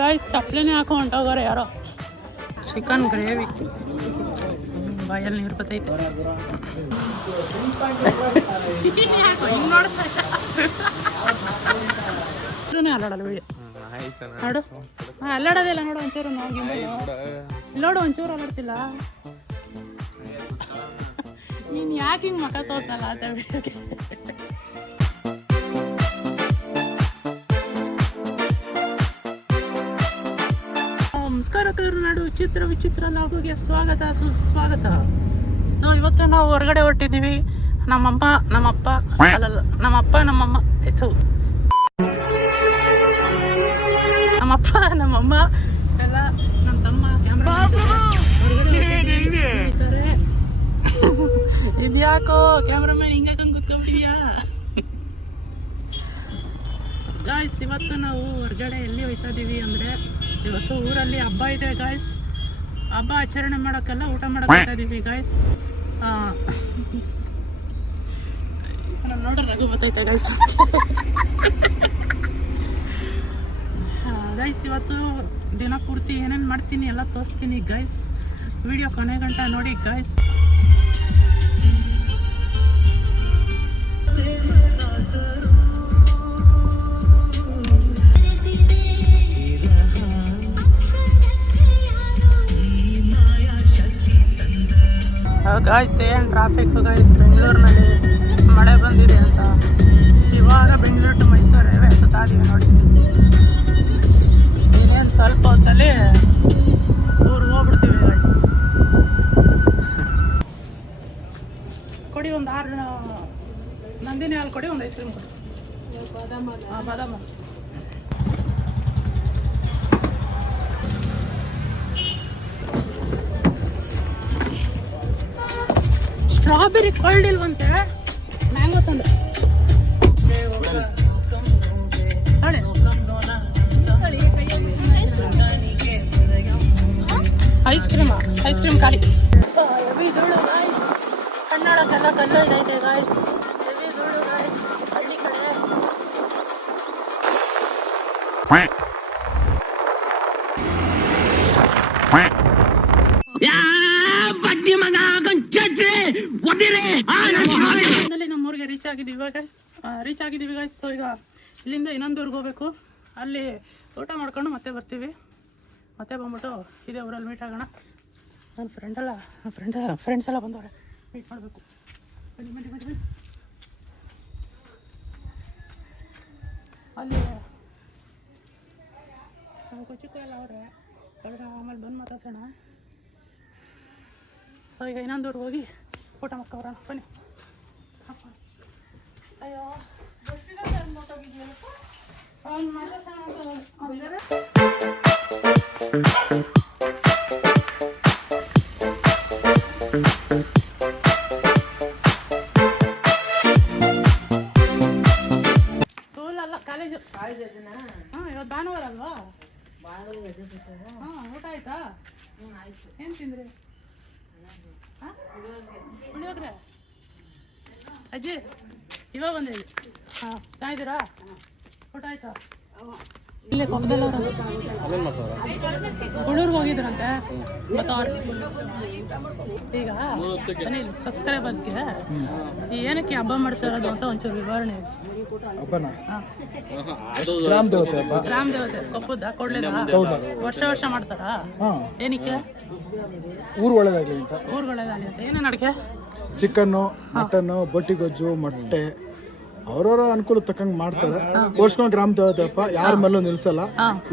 Guys ಚಪ್ಪಲಿನೇ ಹಾಕೋ ಹೊಂಟೋಗೋರೆ ಯಾರೋ. Chicken gravy ಬಾಯಲ್ಲಿ ನೀರು ಬತ್ತೈತೆ. ಅಲ್ಲಾಡಲ್ಲ ವಿಡಿಯೋ ನೋಡು. ಅಲ್ಲಾಡೋದಿಲ್ಲ ನೋಡು ಒಂಚೂರು. ನೋಡು ಒಂಚೂರು ಅಲ್ಲಾಡ್ತಿಲ್ಲ. ನೀನು ಯಾಕೆ ಹಿಂಗೆ ಮಕ್ಕ ತೋತಲ್ಲ ಅಂತ ವಿಡಿಯೋಗೆ. ನಮಸ್ಕಾರ ಕರುನಾಡು ಚಿತ್ರ ವಿಚಿತ್ರ ಲಾಗುಗೆ ಸ್ವಾಗತ ಸುಸ್ವಾಗತ. ಸೊ ಇವತ್ತು ನಾವು ಹೊರಗಡೆ ಹೊರಟಿದ್ದೀವಿ. ನಮ್ಮಮ್ಮ ನಮ್ಮಪ್ಪ ಅಲ್ಲಲ್ಲ ನಮ್ಮಪ್ಪ ನಮ್ಮಮ್ಮ ನಮ್ಮಪ್ಪ ನಮ್ಮಮ್ಮ ಎಲ್ಲ ನಮ್ಮ ತಮ್ಮ ಕ್ಯಾಮ್ರಾ ಹೊರಗಡೆ ಇದ್ಯಾಕೋ ಕ್ಯಾಮ್ರಾಮನ್ ಹಿಂಗಾಕಂಗೆ ಕೂತ್ಕೊಂಡ್ಬಿಟ್ಟಿದ್ಯಾ ಗಾಯ್ಸ್. ಇವತ್ತು ನಾವು ಹೊರಗಡೆ ಎಲ್ಲಿ ಹೋಯ್ತಾ ಇದ್ದೀವಿ ಅಂದರೆ ಇವತ್ತು ಊರಲ್ಲಿ ಹಬ್ಬ ಇದೆ ಗಾಯ್ಸ್. ಹಬ್ಬ ಆಚರಣೆ ಮಾಡೋಕ್ಕೆಲ್ಲ ಊಟ ಮಾಡೋಕೆ ಹೋಗ್ತಾ ಇದ್ದೀವಿ ಗಾಯ್ಸ್. ನೋಡ್ರಿ ರಘು ಬರ್ತೈತೆ ಗಾಯ್ಸ್. ಗೈಸ್ ಇವತ್ತು ದಿನ ಪೂರ್ತಿ ಏನೇನು ಮಾಡ್ತೀನಿ ಎಲ್ಲ ತೋರಿಸ್ತೀನಿ ಗೈಸ್. ವಿಡಿಯೋ ಕೊನೆ ಗಂಟ ನೋಡಿ ಗೈಸ್. ಗಾಯ್ಸ್ ಏನು ಟ್ರಾಫಿಕ್ ಗಾಯ್ಸ್. ಬೆಂಗಳೂರಿನಲ್ಲಿ ಮಳೆ ಬಂದಿದೆ ಅಂತ ಇವಾಗ ಬೆಂಗಳೂರು ಟು ಮೈಸೂರು ಹೈವೇ ಹತ್ತುತ್ತಾ ಇದೀವಿ ನೋಡಿ. ಇನ್ನೇನು ಸ್ವಲ್ಪ ಹೊತ್ತಲ್ಲಿ ಊರಿಗೆ ಹೋಗ್ಬಿಡ್ತೀವಿ ಗಾಯ್ಸ್. ಕೊಡಿ ಒಂದು 6 ನಂದಿನಿ ಹಾಲು ಕೊಡಿ, ಒಂದು ಐಸ್ ಕ್ರೀಮ್ ಕೊಡಿ. ಬಾದಾಮ ಸ್ಟ್ರಾಬೆರಿ ಕೋಲ್ಡ್ ಇಲ್ವಂತೆ. ಮ್ಯಾಂಗೋ ತಂದೆ ಐಸ್ ಕ್ರೀಮ್ ಖಾಲಿ. ಹೆವಿ ಧೂಳು ಗಾಯ್ಸ್. ಕನ್ನಡಕ್ಕೆಲ್ಲ ಕಲ್ಲು ಇದೈತೆ ಗಾಯ್ಸ್. ಹೆವಿ ಧೂಳು ಗಾಯ್ಸ್ ಹಳ್ಳಿ ಕಡೆ. ನಮ್ಮೂರಿಗೆ ರೀಚ್ ಆಗಿದ್ದೀವಿ ಗಾಯ್ಸ್. ಸೊ ಈಗ ಇಲ್ಲಿಂದ ಇನ್ನೊಂದು ಊರಿಗೆ ಹೋಗ್ಬೇಕು. ಅಲ್ಲಿ ಊಟ ಮಾಡ್ಕೊಂಡು ಮತ್ತೆ ಬರ್ತೀವಿ. ಮತ್ತೆ ಬಂದ್ಬಿಟ್ಟು ಇದೇ ಊರಲ್ಲಿ ಮೀಟ್ ಆಗೋಣ. ನನ್ನ ಫ್ರೆಂಡ್ಸ್ ಎಲ್ಲ ಬಂದವ್ರೆ, ಮೀಟ್ ಮಾಡಬೇಕು. ಬನ್ನಿ ಅಲ್ಲಿ ನಮ್ಮ ಕೊಚ್ಚಿಕ್ಕ ಎಲ್ಲ ಅವ್ರೆ ಆಮೇಲೆ ಬಂದು ಮಾತಾಡ್ಸೋಣ. ಸೊ ಈಗ ಇನ್ನೊಂದು ಊರಿಗೆ ಹೋಗಿ ಊಟ ಮಾಡ್ಕೊಬರೋಣ ಬನ್ನಿ. ಅಯ್ಯೋ ಸ್ಕೂಲಲ್ಲ ಕಾಲೇಜು. ಇವತ್ತು ಭಾನುವಾರ ಅಲ್ವಾ? ಊಟ ಆಯ್ತಾ? ಏನು ತಿಂದ್ರಿ? ಪುಳಿಯೋಗ್ರೆ ಅಜ್ಜಿ ಇವಾಗ ಬಂದಿದ್ವಿ. ಚೆನ್ನಾಗಿದ್ದೀರಾ? ಊಟ ಆಯ್ತಾ? ಇಲ್ಲೇ ಕೊಪ್ಪದಲ್ಲವ್ರ ಹುಡುಗರಿಗೆ ಹೋಗಿದ್ರಂತೆ. ಮತ್ತವ್ರು ಈಗ ಬನ್ನಿ ಸಬ್ಸ್ಕ್ರೈಬರ್ಸ್ಗೆ ಏನಕ್ಕೆ ಹಬ್ಬ ಮಾಡ್ತಾ ಇರೋದು ಅಂತ ಒಂಚೂರು ವಿವರಣೆ. ಗ್ರಾಮ ದೇವತೆ ಕೊಪ್ಪದ ಕೊಡ್ಲೇದ ವರ್ಷ ಮಾಡ್ತಾರಾ? ಏನಕ್ಕೆ? ಊರು ಒಳ್ಳೇದಾಗ್ಲಿ ಅಂತ. ಏನೇನು ಅಡುಗೆ? ಚಿಕನ್ನು, ಮಟನ್ನು, ಬೊಟ್ಟಿ ಗೊಜ್ಜು, ಮೊಟ್ಟೆ ಅವ್ರವ್ರ ಅನುಕೂಲ ತಕ್ಕಂಗೆ ಮಾಡ್ತಾರೆ. ವರ್ಷಕೊಂಡು ಗ್ರಾಮ ದೇವತೆ ಹಬ್ಬ ಯಾರ ಮೇಲೂ ನಿಲ್ಸಲ್ಲ.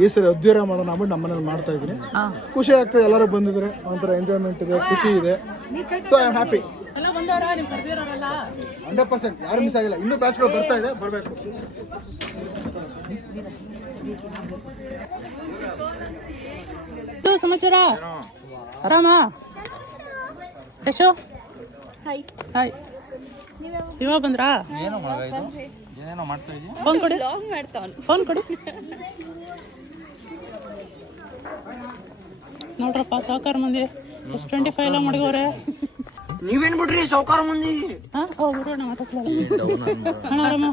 ಈ ಸರಿ ಅದ್ಧೂರ ಮಾಡೋಣ ಅಂದ್ಬಿಟ್ಟು ನಮ್ಮ ಮನೇಲಿ ಮಾಡ್ತಾ ಇದೀನಿ. ಖುಷಿ ಆಗ್ತದೆ. ಎಲ್ಲರೂ ಬಂದಿದ್ರೆ ಒಂಥರ ಎಂಜಾಯ್ಮೆಂಟ್ ಇದೆ, ಖುಷಿ ಇದೆ. So I am happy. 100% ಯಾರು ಮಿಸ್ ಆಗಿಲ್ಲ. ಇನ್ನೂ ಬ್ಯಾಚ್ಗಳು ಬರ್ತಾ ಇದೆ, ಬರಬೇಕು. ಸಮಾಚಾರ ಆರಾಮ? ಯಶೋ ಹಾಯ್. ಇವಾಗ ಬಂದ್ರಾ? ಫೋನ್ ಕೊಡಿ ನೋಡ್ರಪ್ಪ. ಸಾವುಕಾರ ಮಂದಿ S25 ಎಲ್ಲ ಮಡಗೋರೆ. ನೀವೇನ್ ಬಿಡ್ರಿ ಸಾವುಕಾರ ಮಂದಿ. ಅಣ್ಣ ಆರಾಮ?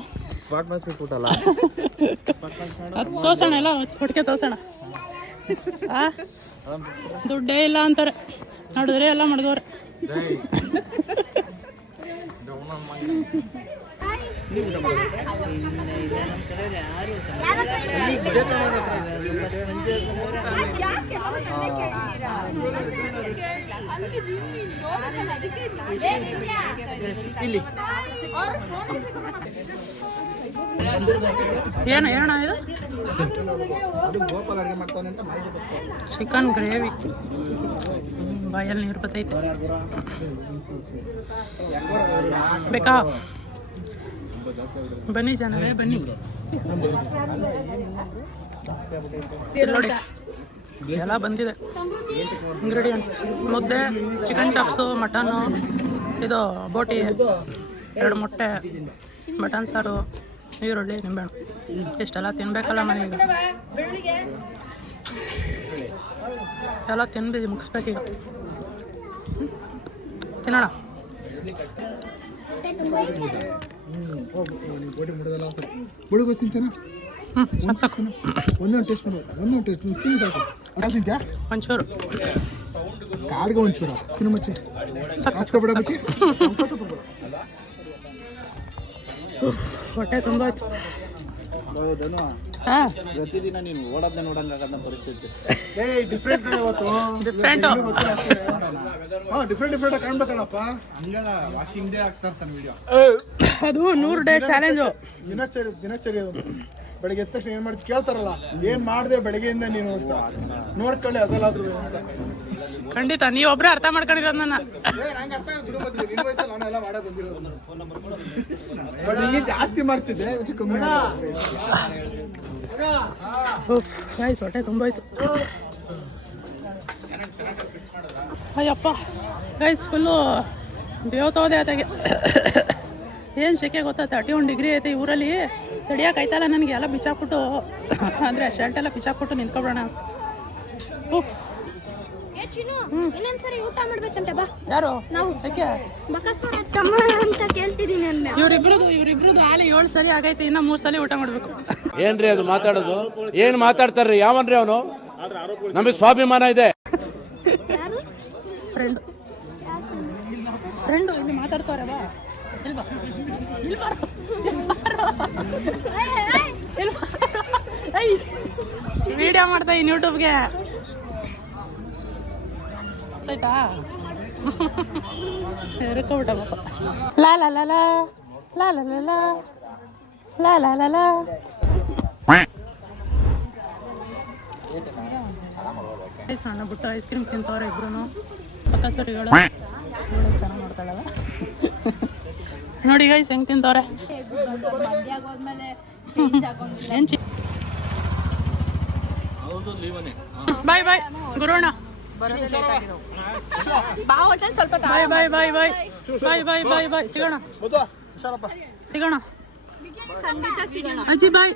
ಅದು ತೋರ್ಸೋಣ ಎಲ್ಲ ಕೊಟ್ಟಿಗೆ ತೋರ್ಸೋಣ. ದುಡ್ಡೇ ಇಲ್ಲ ಅಂತಾರೆ ನೋಡಿದ್ರೆ ಎಲ್ಲ ಮಡ್ಗೋರೆ. ಏನು ಏನಣ್ಣ ಇದು? Chicken gravy. ಬಾಯಲ್ಲಿ ನೀರು ಬತ್ತೈತೆ. ಬೇಕಾ? ಬನ್ನಿ ಜನರೇ ಬನ್ನಿ. ನೋಡಿ ಎಲ್ಲ ಬಂದಿದೆ ಇಂಗ್ರೀಡಿಯೆಂಟ್ಸ್. ಮುದ್ದೆ, ಚಿಕನ್ ಚಾಪ್ಸು, ಮಟನ್ನು, ಇದು ಬೋಟಿ, 2 ಮೊಟ್ಟೆ, ಮಟನ್ ಸಾರು, ಈರುಳ್ಳಿ, ನಿಂಬೆಹಣ್ಣು. ಇಷ್ಟೆಲ್ಲ ತಿನ್ಬೇಕಲ್ಲ ಮನೆಗೆ. ಎಲ್ಲ ತಿಂದು ಮುಗಿಸ್ಬೇಕೀಗ. ತಿನ್ನೋಣ. ಒಂಚೂರು ಕಾರ್ಗೆ ಒಂಚೂರು ತಿನ್ನು ಮಚ್ಚಿ. ಹೊಟ್ಟೆ ತುಂಬ ಆಯ್ತು. ಪ್ರತಿದಿನ ನೀನು ಓಡೋದನ್ನ ನೋಡಂಗಾಗದ ಪರಿಸ್ಥಿತಿ. ಡಿಫ್ರೆಂಟ್ ಕಾಣ್ಬೇಕಲ್ಲಪ್ಪ. ವಾಕಿಂಗ್ ಡೇ ಆಗ್ತಾ ವಿಡಿಯೋ ಅದು 100 ಡೇ ಚಾಲೆಂಜು. ದಿನಚರಿ ಬೆಳಿಗ್ಗೆ ಎದ್ದ ತಕ್ಷಣ ಏನ್ ಮಾಡ್ತೀವಿ ಕೇಳ್ತಾರಲ್ಲ, ಏನ್ ಮಾಡಿದೆ ಬೆಳಗ್ಗೆಯಿಂದ ನೀನು ಅಂತ ನೋಡ್ಕೊಳ್ಳಿ. ಅದಲ್ಲಾದ್ರೂ ಖಂಡಿತ ನೀವೊಬ್ರೆ ಅರ್ಥ ಮಾಡ್ಕೊಂಡಿರೋದು ನನ್ನ. ಈಗ ಜಾಸ್ತಿ ಮಾಡ್ತಿದ್ದೆ, ಕಮ್ಮಿ. ಗೈಸ್ ಹೊಟ್ಟೆ ತುಂಬ ಆಯ್ತು. ಅಯ್ಯಪ್ಪ ಗೈಸ್ ಫುಲ್ಲು ಬೇವತ್ತೋದೆ ಆತಾಗೆ. ಏನು ಶೆಕೆ ಗೊತ್ತಾ? 31 ಡಿಗ್ರಿ ಐತೆ ಈ ಊರಲ್ಲಿ. ತಡಿಯೋಕೆ ಆಯ್ತಲ್ಲ ನನಗೆ. ಎಲ್ಲ ಬಿಚ್ಚಾಕ್ಬಿಟ್ಟು ಅಂದರೆ ಶರ್ಟ್ ಎಲ್ಲ ಬಿಚ್ಚಾಕ್ಬಿಟ್ಟು ನಿಂತ್ಕೊಬಿಡೋಣ ಅನ್ಸ್ತು. ಇನ್ನೊಂದ್ಸರಿ ಊಟ ಮಾಡ್ಬೇಕಂತೆ ಬಾ. ಯಾರು ನಾವು ಯಾಕೆ? ಅಂತ ಕೇಳ್ತಿದ್ದೀನಿ. ಇವ್ರಿಬ್ರದ್ದು ಆಲಿ 7 ಸರಿ ಆಗೈತೆ. ಇನ್ನ 3 ಸಲ ಊಟ ಮಾಡ್ಬೇಕು. ಏನ್ರಿ ಅದು ಮಾತಾಡೋದು? ಏನ್ ಮಾತಾಡ್ತಾರ್ರಿ? ಯಾವನ್ರಿ ಅವನು? ನಮಗೆ ಸ್ವಾಭಿಮಾನ ಇದೆ. ಫ್ರೆಂಡು ಇಲ್ಲಿ ಮಾತಾಡ್ತಾರೆ. ಬಾ ಇಲ್ವಾ ವಿಡಿಯೋ ಮಾಡ್ತಾ ಇನ್ ಯೂಟ್ಯೂಬ್ಗೆ ಆಯ್ತಾ? ಎರ್ಕೊಬಿಟ್ಟ ಪಾಪ. ಲಾ ಲಾ ಲಾ ಲಾ ಲಾ ಲಾ ಲಾ ಲಾ ಲಾ ಲಾ ಲಾ ಲಾ. ಸಣ್ಣ ಬಿಟ್ಟು ಐಸ್ ಕ್ರೀಮ್ ತಿಂತವ್ರೆ ಇಬ್ರು ಪಕ್ಕಸರಿಗಳು. ಚೆನ್ನಾಗಿ ನೋಡ್ತಾಳಲ್ಲ ನೋಡಿ ಗೈಸ್ ಹೆಂಗ್ ತಿಂತವ್ರೆ. ಬಾಯ್ ಬಾಯ್ ಗುರುಣ್ಣ. ಬಾಯ್ bye bye bye bye bye bye ಬಾಯ್. ಸಿಗೋಣ ಸಿಗೋಣ ಅಜ್ಜಿ ಬಾಯ್.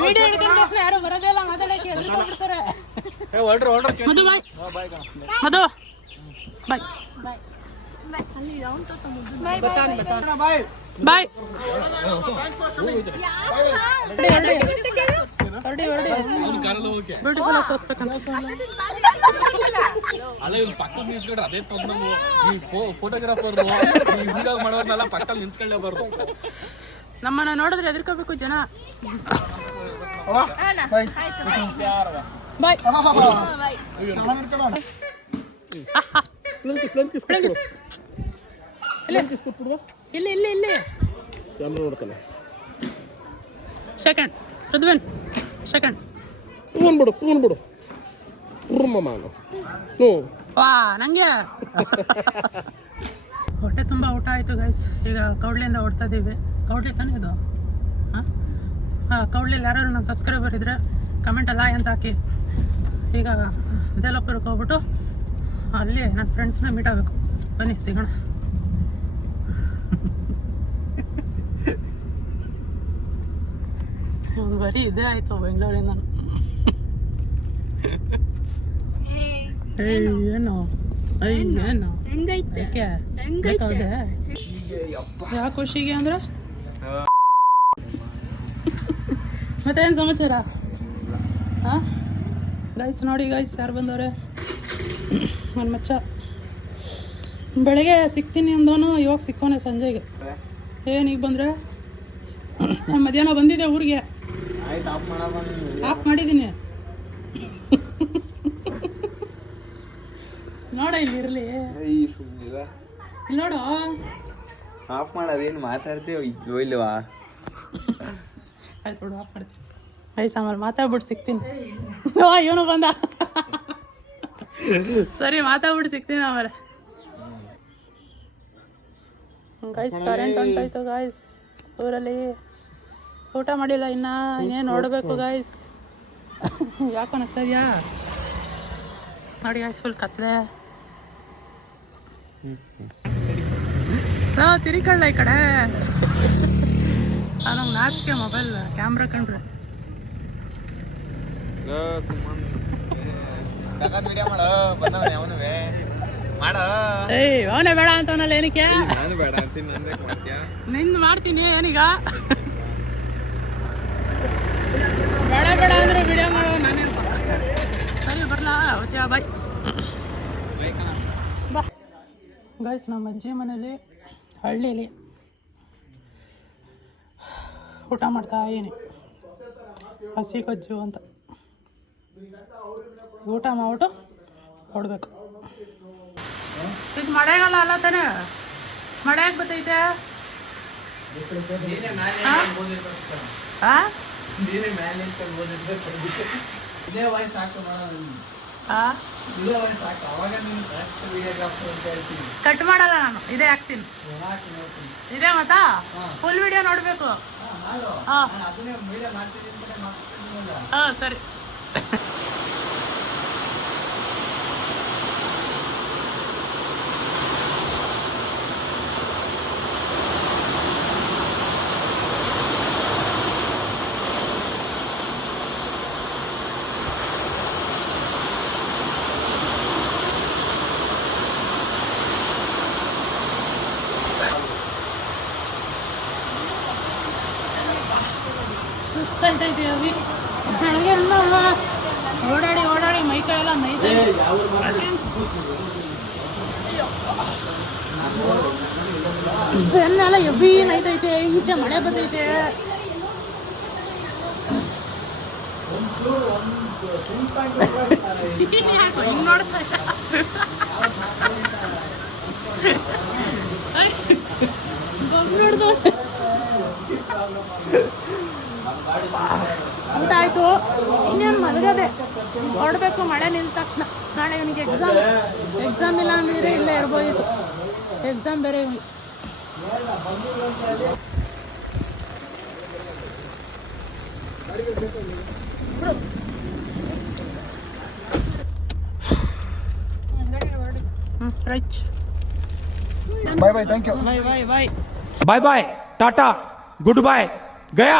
ವಿಡಿಯೋ ಹಿಡ್ಕೊಂಡ ತಕ್ಷಣ ಯಾರು ಬರೋದಿಲ್ಲ ಮಾತಾಡಕ್ಕೆ. ಮಧು ಬಾಯ್. ಮಧು ಬಾಯ್ ಬಾಯ್. ಬ್ಯೂಟಿಫುಲ್ ಆಗಿ ತೋರಿಸ್ಬೇಕಂತ. ನಮ್ಮನ್ನ ನೋಡಿದ್ರೆ ಎದುರ್ಕೋಬೇಕು ಜನ. ಬಾಯ್. ಇಲ್ಲಿ ಇಲ್ಲಿ ಇಲ್ಲಿ ಸೆಕೆಂಡ್ ಋದ್ವನ್ ಸೆಕೆಂಡ್. ವಾ ನಂಗೆ ಹೊಟ್ಟೆ ತುಂಬ ಊಟ ಆಯಿತು ಗೈಸ್. ಈಗ ಕೌಡ್ಲಿಯಿಂದ ಹೊಡ್ತಾ ಇದ್ದೀವಿ. ಕೌಡ್ಲಿ ತಾನೇ ಇದು? ಹಾಂ ಕೌಡ್ಲಿಯಲ್ಲಿ ಯಾರು ನನ್ನ ಸಬ್ಸ್ಕ್ರೈಬರ್ ಇದ್ದರೆ ಕಮೆಂಟಲ್ಲ ಅಂತ ಹಾಕಿ. ಈಗ ದೇಲಪ್ಪುರಕ್ಕೆ ಹೋಗ್ಬಿಟ್ಟು ಅಲ್ಲಿ ನನ್ನ ಫ್ರೆಂಡ್ಸ್ನ ಮೀಟ್ ಆಗಬೇಕು. ಬನ್ನಿ ಸಿಗೋಣ. ಬರೀ ಇದೇ ಆಯಿತು ಬೆಂಗಳೂರಿಂದ. ಏನು ಏನು ಹೆಂಗೈತೆ ಯಾಕೆ ಹೆಂಗೈತೆ ಬೇಕಾದೆ ಯಾಕೆ ಖುಷಿಗೆ ಅಂದ್ರೆ ಮತ್ತೇನು ಸಮಾಚಾರ ಹಾಂ ಗೈಸ್ ನೋಡಿ ಗೈಸ್ ಯಾರು ಬಂದವ್ರೆ ನನ್ನ ಮಚ್ಚ ಬೆಳಗ್ಗೆ ಸಿಗ್ತೀನಿ ಅಂದವನು ಇವಾಗ ಸಿಕ್ಕೋನೆ ಸಂಜೆಗೆ ಏನು ಈಗ ಬಂದರೆ ಮಧ್ಯಾಹ್ನ ಬಂದಿದ್ದೆ ಊರಿಗೆ ಆಫ್ ಮಾಡಿದ್ದೀನಿ ನೋಡ ಇಲ್ಲಿ ಇರಲಿ ಇಲ್ಲಿ ನೋಡು ಆಫ್ ಮಾಡೋದೇನು ಮಾತಾಡ್ತೀವಿ ಇಲ್ವಾ ಆಯ್ತು ಬಿಡು ಆಫ್ ಮಾಡ್ತೀನಿ ಐಸ್ ಆಮೇಲೆ ಮಾತಾಡ್ಬಿಟ್ಟು ಸಿಗ್ತೀನಿ ಇವನು ಬಂದ ಸರಿ ಮಾತಾಡ್ಬಿಟ್ಟು ಸಿಗ್ತೀನಿ ಆಮೇಲೆ ಗೈಸ್ ಕರೆಂಟ್ ಹೊಂಟೋಯ್ತು ಗಾಯ್ಸ್ ಊರಲ್ಲಿ ಊಟ ಮಾಡಿಲ್ಲ ಇನ್ನೇನು ನೋಡಬೇಕು ಗಾಯ್ಸ್ ಯಾಕೋ ನಗ್ತಾ ಇದೆಯಾ ನೋಡಿ ಗಾಯ್ಸ್ ಫುಲ್ ಕತ್ಲೆ ತಿರಿಕಳ್ಳ ಈ ಕಡೆ ನಂಗೆ ನಾಚಿಕೆ ಮೊಬೈಲ್ ಕ್ಯಾಮ್ರಾ ಕಂಡ್ರೆ ವಿಡಿಯೋ ಮಾಡ ಬಂದವನೇ ಅವನುವೆ ಮಾಡ ಏಯ್ ಅವನೇ ಬೇಡ ಅಂತವನಲ್ಲ ಏನಕ್ಕೆ ನಾನು ಬೇಡ ಅಂತೀನಿ ನಂದೇ ಮಾಡ್ತೀಯಾ ನಿಂದು ಮಾಡ್ತೀನಿ ಏನೀಗ ಬೇಡ ಬೇಡ ಅಂದ್ರೆ ವಿಡಿಯೋ ಮಾಡೋ ನಾನೇ ಸರಿ ಬರಲಾ ಓದ್ಯಾ ಬಾಯ್ ಬಾ ಗಾಯ್ಸ್ ನಮ್ಮ ಅಜ್ಜಿ ಮನೇಲಿ ಹಳ್ಳಿಲಿ ಊಟ ಮಾಡ್ತಾ ಏನಿ ಹಸಿ ಕಜ್ಜು ಅಂತ ಊಟ ಮಾಡ್ಬಿಟ್ಟು ಹೊಡ್ಬೇಕು ಇದು ಮಳೆಗಾಲ ಅಲ್ಲ ತಾನೆ ಮಳೆ ಯಾಕೆ ಬರ್ತೈತೆ ಇದೇ ವಾಯ್ಸ್ ಹಾಕು ಇದೇ ವಾಯ್ಸ್ ಹಾಕು ಅವಾಗ ನೀನು ಕರೆಕ್ಟ್ ವಿಡಿಯೋಗ್ರಾಫರ್ ಅಂತ ಹೇಳ್ತೀನಿ. ಕಟ್ ಮಾಡಲ್ಲ ನಾನು ಇದೇ ಹಾಕ್ತೀನಿ ಇದೇ ಮತ್ತಾ ಫುಲ್ ವಿಡಿಯೋ ನೋಡಬೇಕು ಹಾಂ ಅದನ್ನೇ ವಿಡಿಯೋ ಮಾಡ್ತೀನಿ ಅಂತಾನೆ ಮಾಡ್ತಿದ್ದೀನಲ್ಲ. ಹಾಂ ಸರಿ ಸುಸ್ತಾಯ್ತೈತಿ ಅವಿ ಬೆಳಗ್ಗೆ ಎಲ್ಲ ಓಡಾಡಿ ಓಡಾಡಿ ಮೈಕೈ ಎಲ್ಲ ನೈತೈತಿ ಬೆನ್ನೆಲ್ಲ ಎಬ್ಬಿ ನೈತೈತೆ ಈಚೆ ಮಳೆ ಬರ್ತೈತೆ ಹಿಂಗ್ ನೋಡ್ತಾ ನೋಡ್ದು ಊಟ ಆಯಿತು ಇನ್ನೇನು ಮಲಗದೆ ಹೊರಡಬೇಕು ಮಳೆ ನಿಂತ ತಕ್ಷಣ ನಾಳೆ ಇವನಿಗೆ ಎಕ್ಸಾಮ್ ಇಲ್ಲ ಅಂದ್ರೆ ಇಲ್ಲೇ ಇರ್ಬೋದಿತ್ತು ಎಕ್ಸಾಮ್ ಬೇರೆ ಇವನಿಗೆ right bye bye thank you bye bye bye bye bye tata good bye गया